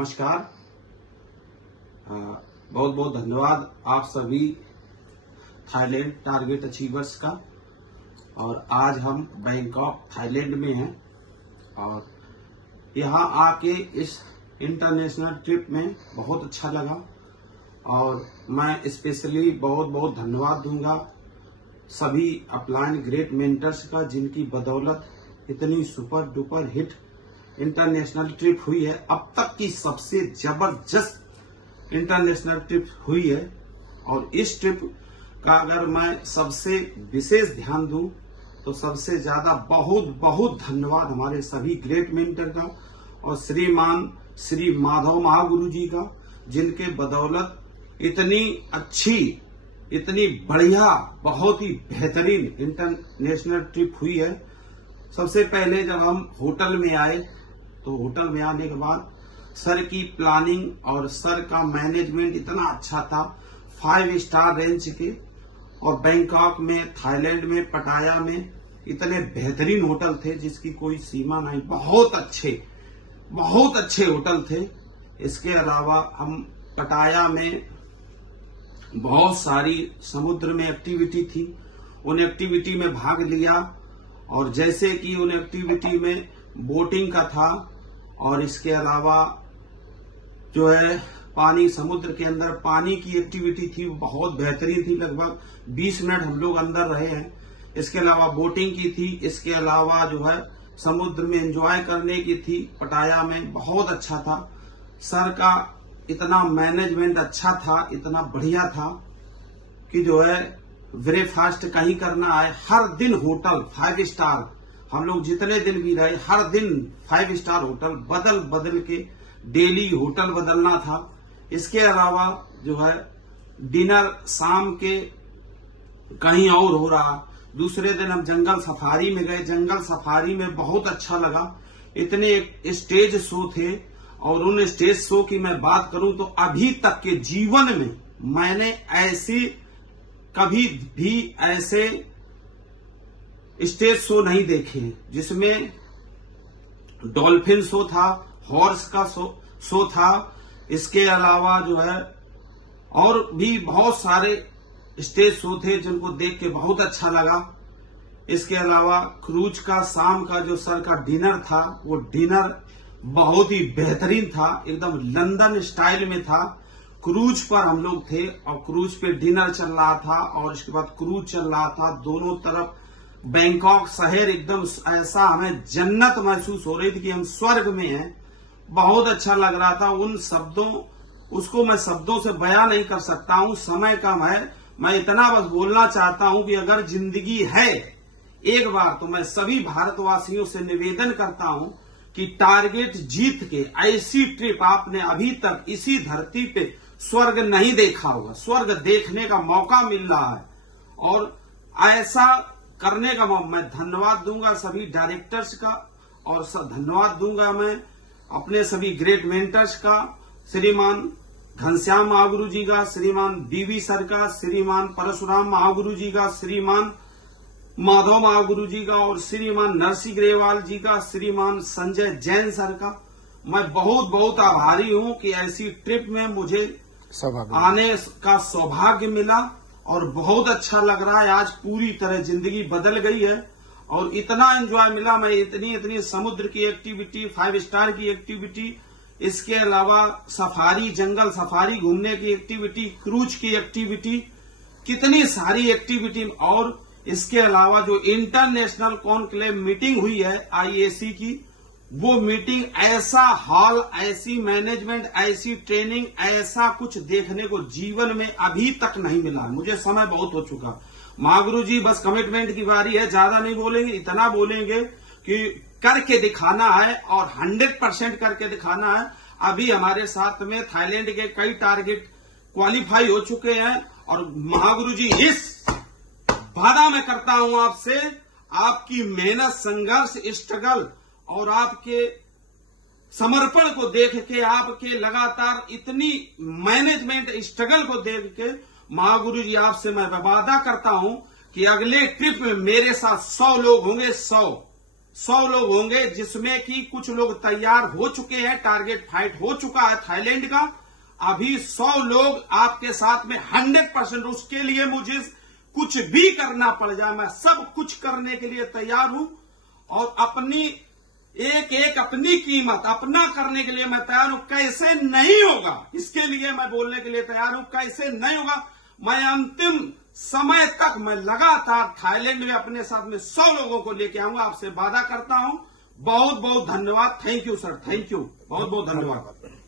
नमस्कार। बहुत बहुत धन्यवाद आप सभी थाईलैंड टारगेट अचीवर्स का। और आज हम बैंकॉक थाईलैंड में हैं और यहाँ आके इस इंटरनेशनल ट्रिप में बहुत अच्छा लगा। और मैं स्पेशली बहुत बहुत धन्यवाद दूंगा सभी अपलाइन ग्रेट मेंटर्स का, जिनकी बदौलत इतनी super duper hit international trip हुई है। अब तक की सबसे जबरदस्त इंटरनेशनल ट्रिप हुई है। और इस ट्रिप का अगर मैं सबसे विशेष ध्यान दूं तो सबसे ज्यादा बहुत बहुत धन्यवाद हमारे सभी ग्रेट मेंटर का और श्रीमान श्री माधव महागुरु जी का, जिनके बदौलत इतनी अच्छी, इतनी बढ़िया, बहुत ही बेहतरीन इंटरनेशनल ट्रिप हुई है। सबसे पहले जब हम होटल में आए तो होटल में आने के बाद सर की प्लानिंग और सर का मैनेजमेंट इतना अच्छा था, 5 स्टार रेंज के। और बैंकॉक में, थाईलैंड में, पटाया में इतने बेहतरीन होटल थे जिसकी कोई सीमा नहीं। बहुत अच्छे होटल थे। इसके अलावा हम पटाया में बहुत सारी समुद्र में एक्टिविटी थी, उन एक्टिविटी में भाग लिया। और जैसे कि उन एक्टिविटी में बोटिंग का था और इसके अलावा जो है पानी, समुद्र के अंदर पानी की एक्टिविटी थी, बहुत बेहतरीन थी। लगभग 20 मिनट हम लोग अंदर रहे हैं। इसके अलावा बोटिंग की थी। इसके अलावा जो है समुद्र में एंजॉय करने की थी। पटाया में बहुत अच्छा था। सर का इतना मैनेजमेंट अच्छा था, इतना बढ़िया था कि जो है ब्रेकफास्ट कहीं करना है, हर दिन होटल 5 स्टार, हम लोग जितने दिन भी रहे हर दिन 5 स्टार होटल बदल बदल के डेली होटल बदलना था। इसके अलावा जो है डिनर शाम के कहीं और हो रहा। दूसरे दिन हम जंगल सफारी में गए। जंगल सफारी में बहुत अच्छा लगा। इतने स्टेज शो थे और उन स्टेज शो की मैं बात करूं तो अभी तक के जीवन में मैंने कभी भी ऐसे स्टेज शो नहीं देखे हैं, जिसमें डॉल्फिन शो था, हॉर्स का शो था। इसके अलावा जो है और भी बहुत सारे स्टेज शो थे जिनको देख के बहुत अच्छा लगा। इसके अलावा क्रूज का शाम का जो सर का डिनर था, वो डिनर बहुत ही बेहतरीन था, एकदम लंदन स्टाइल में था। क्रूज पर हम लोग थे और क्रूज पे डिनर चल रहा था और इसके बाद क्रूज चल रहा था। दोनों तरफ बैंकॉक शहर एकदम ऐसा, हमें जन्नत महसूस हो रही थी कि हम स्वर्ग में हैं। बहुत अच्छा लग रहा था। उन शब्दों, उसको मैं शब्दों से बयां नहीं कर सकता हूं, समय कम है। मैं इतना बस बोलना चाहता हूं कि अगर जिंदगी है एक बार, तो मैं सभी भारतवासियों से निवेदन करता हूं कि टारगेट जीत के ऐसी ट्रिप आपने अभी तक इसी धरती पे स्वर्ग नहीं देखा होगा। स्वर्ग देखने का मौका मिल रहा है और ऐसा करने का मैं धन्यवाद दूंगा सभी डायरेक्टर्स का और धन्यवाद दूंगा मैं अपने सभी ग्रेट मेंटर्स का, श्रीमान घनश्याम महागुरु जी का, श्रीमान बीवी सर का, श्रीमान परशुराम महागुरु जी का, श्रीमान माधव महागुरु जी का और श्रीमान नरसिंह ग्रेवाल जी का, श्रीमान संजय जैन सर का। मैं बहुत बहुत आभारी हूं कि ऐसी ट्रिप में मुझे आने का सौभाग्य मिला और बहुत अच्छा लग रहा है। आज पूरी तरह जिंदगी बदल गई है और इतना एंजॉय मिला। मैं इतनी समुद्र की एक्टिविटी, 5 स्टार की एक्टिविटी, इसके अलावा सफारी, जंगल सफारी घूमने की एक्टिविटी, क्रूज की एक्टिविटी, कितनी सारी एक्टिविटी। और इसके अलावा जो इंटरनेशनल कॉन्क्लेव मीटिंग हुई है IAC की, वो मीटिंग, ऐसा हॉल, ऐसी मैनेजमेंट, ऐसी ट्रेनिंग, ऐसा कुछ देखने को जीवन में अभी तक नहीं मिला। मुझे समय बहुत हो चुका। महागुरु जी बस कमिटमेंट की बारी है, ज्यादा नहीं बोलेंगे, इतना बोलेंगे कि करके दिखाना है और 100% करके दिखाना है। अभी हमारे साथ में थाईलैंड के कई टारगेट क्वालिफाई हो चुके हैं और महागुरु जी इस वादा मैं करता हूं आपसे, आपकी मेहनत, संघर्ष, स्ट्रगल और आपके समर्पण को देख के, आपके लगातार इतनी मैनेजमेंट स्ट्रगल को देख के महागुरु जी आपसे मैं वादा करता हूं कि अगले ट्रिप में मेरे साथ 100 लोग होंगे। 100 100 लोग होंगे, जिसमें कि कुछ लोग तैयार हो चुके हैं, टारगेट फाइट हो चुका है थाईलैंड का। अभी 100 लोग आपके साथ में 100%, उसके लिए मुझे कुछ भी करना पड़ जाए, मैं सब कुछ करने के लिए तैयार हूं। और अपनी एक अपनी कीमत अपना करने के लिए मैं तैयार हूं। कैसे नहीं होगा, इसके लिए मैं बोलने के लिए तैयार हूं। कैसे नहीं होगा, मैं अंतिम समय तक मैं लगातार थाईलैंड में अपने साथ में 100 लोगों को लेके आऊंगा, आपसे वादा करता हूं। बहुत बहुत धन्यवाद। Thank you sir, thank you, बहुत बहुत धन्यवाद।